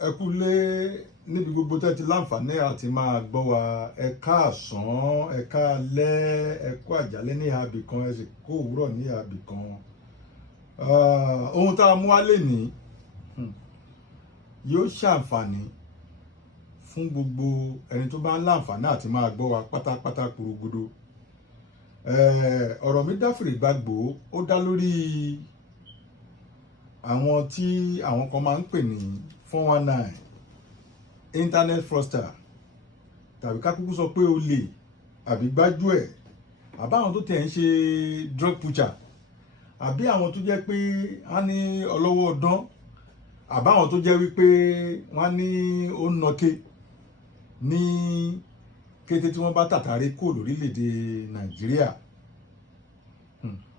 Ẹ kú lé níbi gbogbo tẹ́ ti láǹfààní àti máa gbọ́ wa. Ẹ káàsán, ẹ káalẹ́, ẹ kú àjálẹ́ ní ìhà ibì kan, ẹ sì kú òwúrọ̀ ní ìhà ibì kan. Ohun tá a mú wá lénìí yóò ṣàǹfààní fún gbogbo ẹni tó bá ń láǹfààní àti máa gbọ́ wa pátápátá kúrúgudu. Ọ̀rọ̀ mi dáfìrì gbàgbó, ó dá lórí àwọn tí àwọn kan máa ń pè ní 419 internet fraudster, tàbí ká kúkú sọ pé olè àbí gbájúẹ̀, àbáwọn tó tẹ̀ ń ṣe drug pusher, àbí àwọn tó jẹ́ pé á ní ọlọ́wọ́ ọdán, àbáwọn tó jẹ́ wípé wọ́n ní ó ń nọke ní kété tí wọ́n bá tàtàrí kò lórílẹ̀‐èdè Nàìjíríà.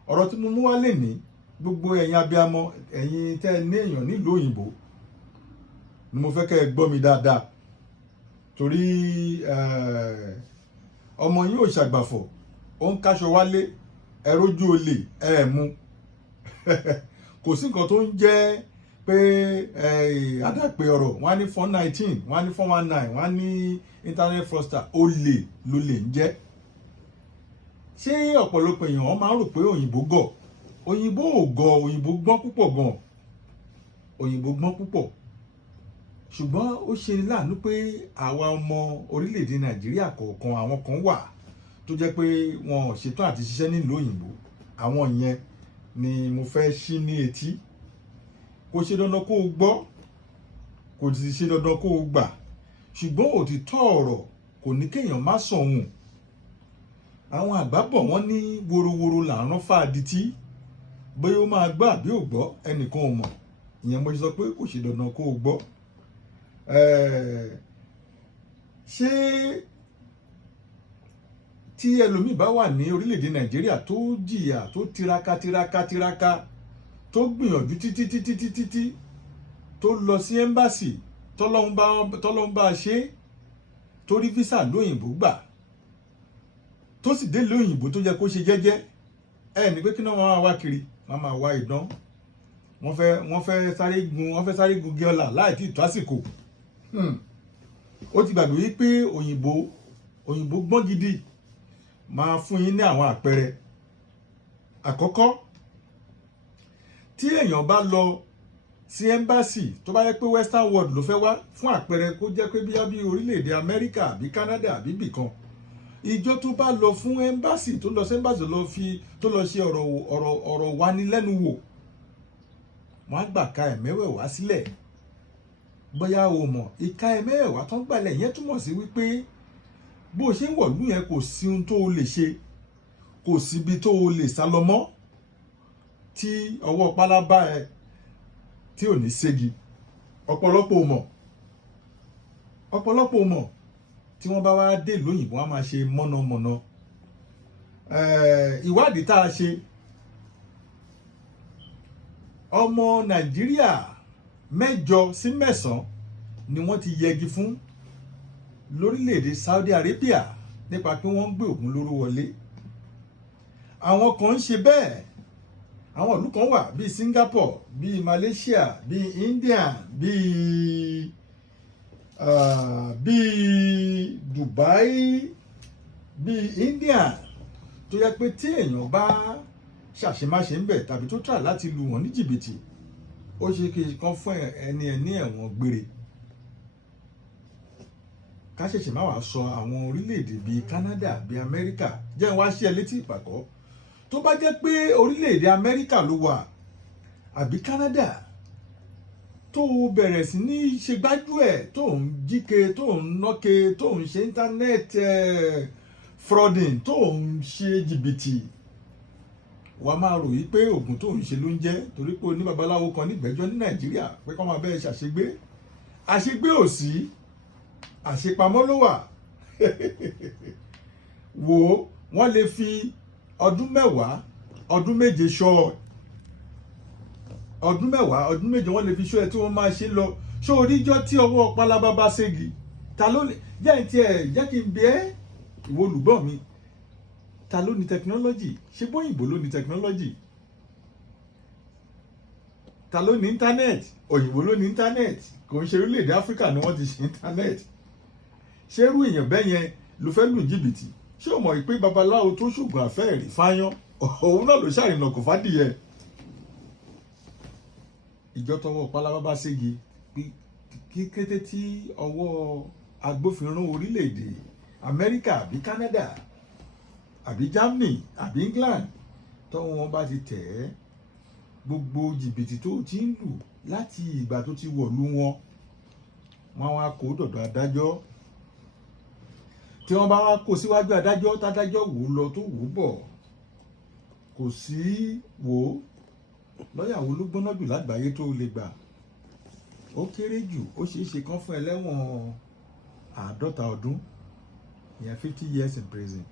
Ọ̀rọ̀ tí mo mú wá lénìí, gbogbo ẹ̀yin abiyamọ, ẹ̀yin tẹ́ ẹ ní èèyàn nílùú òyìnbó ni mo fẹ́ kẹ́ ẹ gbọ́ mi dáadáa, torí ọmọ yín ò ṣàgbàfọ̀, ó ń káṣọ wálé, ẹ rójú olè ẹ mú. Kò sí nǹkan tó ń jẹ́ pé àdàpè ọ̀rọ̀, wọ́n á ní 419, wọ́n á ní 419, wọ́n á ní internet fraudster, olè ló lè ń jẹ́. Ṣé ọ̀pọ̀lọpọ̀ èèyàn wọ́n máa ń rò pé òyìnbó gọ̀? Òyìnbó ò gọ̀, òyìnbó gbọ́n púpọ̀ gan, òyìnbó gbọ́n púpọ̀. Ṣùgbọ́n ó ṣe ní láàánú pé àwa ọmọ orílẹ̀-èdè Nàìjíríà kọ̀ọ̀kan, àwọn kan wà tó jẹ́ pé wọn ò ṣetán àti ṣiṣẹ́ nílùú òyìnbó. Àwọn yẹn ni mo fẹ́ ṣí ní etí. Kò ṣe dandan kó o gbọ́, kò sì ṣe dandan kó o gbà, ṣùgbọ́n òtítọ́ ọ̀rọ̀ kò ní kéèyàn má sọ̀hún. Àwọn àgbà bọ̀ wọ́n ní worowóró là ń rán fáadití, bóyá ó máa gbọ́ àbí ò gbọ́ ẹnìkan ò mọ̀. Ìyẹn mo ṣe sọ pé kò ṣe dandan kó o gbọ́. Ṣé tí ẹlòmíì bá wà ní orílẹ̀-èdè Nàìjíríà tó jìyà, tó tiraka tó gbìyànjú títí tó lọ sí ẹ́mbásì, tọ́lọ́hun bá ṣe, tó rí físà lóyìnbó gbà, tó sì dé lóyìnbó tó yẹ kó ṣe jẹ́jẹ́, ní pé kí náà wọ́n wá kiri, wọ́n máa wá idán, wọ́n fẹ́ sáré gun gẹ́ọ́là láì tí ì tó àsìkò. Ó ti gbàgbé wípé òyìnbó gbọ́n gidi. Máa fún yín ní àwọn àpẹẹrẹ. Àkọ́kọ́, tí èèyàn bá lọ sí ẹ́mbásì tó bá yẹ pé western world ló fẹ́ wá, fún àpẹẹrẹ kó jẹ́ pé bí orílẹ̀-èdè Amẹ́ríkà àbí Canada àbí bìkan, ìjọ tó bá lọ fún ẹ́mbásì, tó lọ sí ẹ́mbásì tó lọ ṣe ọ̀rọ̀ wánilẹ́nuwò, wọ́n á gbà ka ẹ̀mẹ́wẹ̀wá sílẹ̀. Bóyá o mọ̀, ìka ẹ̀mẹ́wẹ̀wá tó ń gbàlẹ̀ yẹn túmọ̀ sí wípé bó ṣe ń wọ̀lú yẹn kò sí ohun tó o lè ṣe, kò síbi tó o lè sá lọ mọ́ tí ọwọ́ pálábá ẹ tí ò ní ségi. Ọ̀pọ̀lọpọ̀ ò mọ̀ tí wọ́n bá wá dé lóyìnbó, wọ́n á máa ṣe mọ̀nàmọ́ná. Ìwádìí tá a ṣe, ọmọ Nàìjíríà 8 sí 9 ni wọ́n ti yẹgi fún lórílẹ̀-èdè Saudi Arabia nípa pé wọ́n ń gbé ògùn olóró wọlé. Àwọn kan ń ṣe bẹ́ẹ̀. Àwọn ìlú kan wà bíi Singapore, bíi Malaysia, bíi India, bíi Dubai, bíi India, tó yẹ pé tí èèyàn bá ṣàṣemáṣe ń bẹ̀ tàbí tó tà láti lù wọ́n ní jìbìtì, ó ṣe kí kan fún ẹni ní ẹ̀wọ̀n gbére. Ká ṣẹ̀ṣẹ̀ má wàá sọ àwọn orílẹ̀-èdè bíi Canada, bíi Amẹ́ríkà. Jẹ́ n wá sí ẹ létí ìpàkọ́. Tó bá jẹ́ pé orílẹ̀-èdè Amẹ́ríkà ló wà àbí Canada, tó bẹ̀rẹ̀ sí ní ṣe gbájúẹ̀, tó ń jíke, tó ń nọ́ke, tó ń ṣe internet frauding, tó ń ṣe jìbìtì, wàá máa rò yí pé oògùn tó ń ṣe ló ń jẹ́, torí pé oní babaláwo kan nígbẹ́jọ́ ní Nàìjíríà pé kọ́ máa bẹ́ẹ̀ ṣàṣegbé. Àṣegbé ò sí, àṣepamọ́ ló wà. Wò ó, wọ́n lè fi ọdún 10, ọdún 7 ṣọ́, ọdún 10, ọdún 7 wọ́n lè fi ṣọ́ ẹ tí wọ́n máa ṣe lọ. Ṣó oríjọ́ tí ọwọ́ pálábá bá ségi, ta ló lè jẹ́ kí n bi ẹ́, ìwọ olùgbọ́ mi, ta ló ní technology? Ṣé bóyìnbó ló ní technology? ta ló ní íńtánẹ́ẹ̀tì? Òyìnbó ló ní íńtánẹ́ẹ̀tì, kò ń ṣe orílẹ̀-èdè Áfíríkà ni wọ́n ti ṣe íńtánẹ́ẹ̀tì. ṣé irú èèyàn bẹ́ẹ̀ yẹn ló fẹ́ lù jìbìtì? ṣé o mọ̀ pé babaláwo tó ṣògùn àfẹ́ẹ̀rí fáyán òun náà ló ṣàrìnà kò fádìyẹ? ìjọ tọwọ́ pálábá bá ségi kí kété tí ọwọ́ agbófinró orílẹ̀-èdè Amẹ́ríkà àbí Canada àbí Germany àbí England tọ́wọ́ wọn bá ti tẹ̀ ẹ́, gbogbo jìbìtì tó ti ń lù láti ìgbà tó ti wọ̀lú wọn wá kó dọ̀dọ̀ adájọ́. tí wọ́n bá wá kó síwájú adájọ́, tádájọ́ wò lọ tó wò bọ̀, kò sí wò lọ́yà wo ló gbóná jù lágbàáyé tó lè gbà. ó kéré jù ó ṣeé ṣe kán fún ẹlẹ́wọ̀n 50 ọdún, ìyẹn 50 years in prison.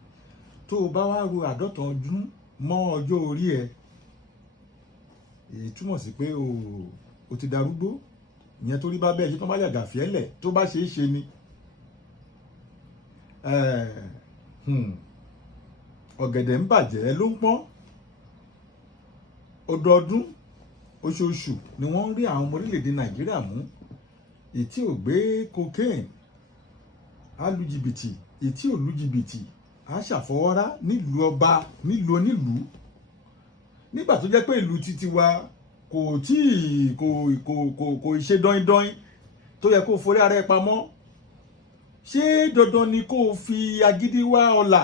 tó o bá wá ro 50 ọdún mọ́ ọjọ́ orí ẹ, èyí túmọ̀ sí pé o ti darúgbó. ìyẹn tó rí bá bẹ́ẹ̀ ṣe tó bá yàgà fìẹ́lẹ̀ tó bá ṣeé ṣe ni. ọ̀gẹ̀dẹ̀ ń bàjẹ́ ló ń pọ́n. ọdọọdún oṣooṣù ni wọ́n ń rí àwọn ọmọ orílẹ̀-èdè Nàìjíríà mú. ìtí ò gbé cocaine á lu jìbìtì, ìtí ò lu jìbìtì á ṣàfọwọ́rá nílùú ọba, nílùú onílùú. nígbà tó jẹ́ pé ìlú títí wa kò ṣe dọ́índọ́ín tó yẹ kó forí ara ẹ pamọ́. ṣé dandan ni kó o fi agídí wá ọlà?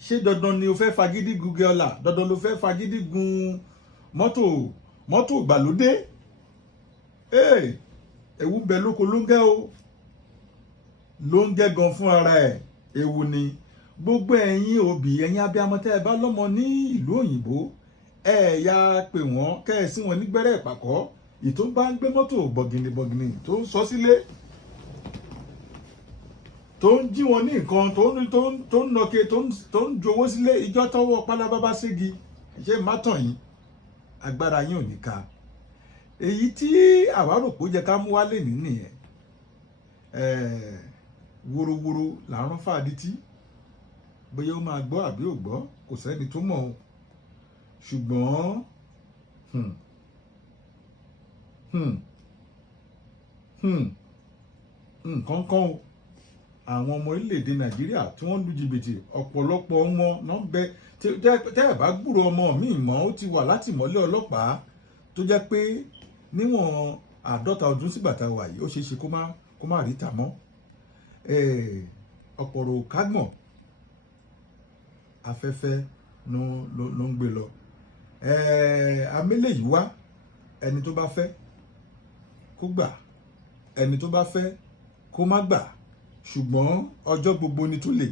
ṣé dandan ni o fẹ́ fagídí gúgẹ ọlà? dandan ló fẹ́ fagídí gun mọ́tò ìgbàlódé? ewu ń bẹ lóko lóńgẹ́ o, lóńgẹ́ gan fún ara ẹ̀ ewu ni. gbogbo ẹ̀yin òbí, ẹ̀yin abiyamọ tẹ́ ẹ bá lọ́mọ ní ìlú òyìnbó, ẹ ya pè wọ́n kẹ́ ẹ sí wọn nígbẹ́rẹ́ ìpàkọ́. ìtò bá ń gbé mọ́tò bọ̀gìnì tó ń sọ sílé, tó ń jí wọn ní nǹkan, tó ń nọke, tó ń jowó sílé, ìjọ tọwọ́ pálábá bá ségi, ṣé má tàn yín, agbára yín ò ní ká. èyí tí àwa rò pé ó jẹ ká mú wálé nìyẹn. worowóró là ń rán fàdítí, bóyá ó máa gbọ́ àbí ò gbọ́ kò sẹ́ni tó mọ̀ ọ́. ṣùgbọ́n nǹkan kan o, àwọn ọmọ orílẹ̀-èdè Nàìjíríà tí wọ́n lu jìbìtì, ọ̀pọ̀lọpọ̀ wọn náà ń bẹ. tẹ́ ẹ̀ bá gbúrò ọmọ mi mọ́, ó ti wà látìmọ́lé ọlọ́pàá tó jẹ́ pé níwọ̀n 50 ọdún sígbà tá a wà yìí ó ṣeé ṣe kó má ríta mọ́. ọ̀pọ̀rọ̀ kágbọ̀n afẹ́fẹ́ ló ń gbé lọ. amẹ́lẹ̀ yìí wá, ẹni tó bá fẹ́ kó gbà, ẹni tó bá fẹ́ kó má gbà. ṣùgbọ́n ọjọ́ gbogbo ni tó lè,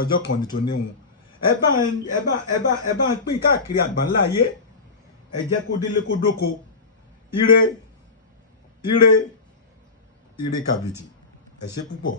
ọjọ́ kan ni tó níhun. ẹ bá ń pín káàkiri àgbáńlá ayé, ẹ jẹ́ kó délé kó dóko. ire kàbìtì. ẹ ṣé púpọ̀.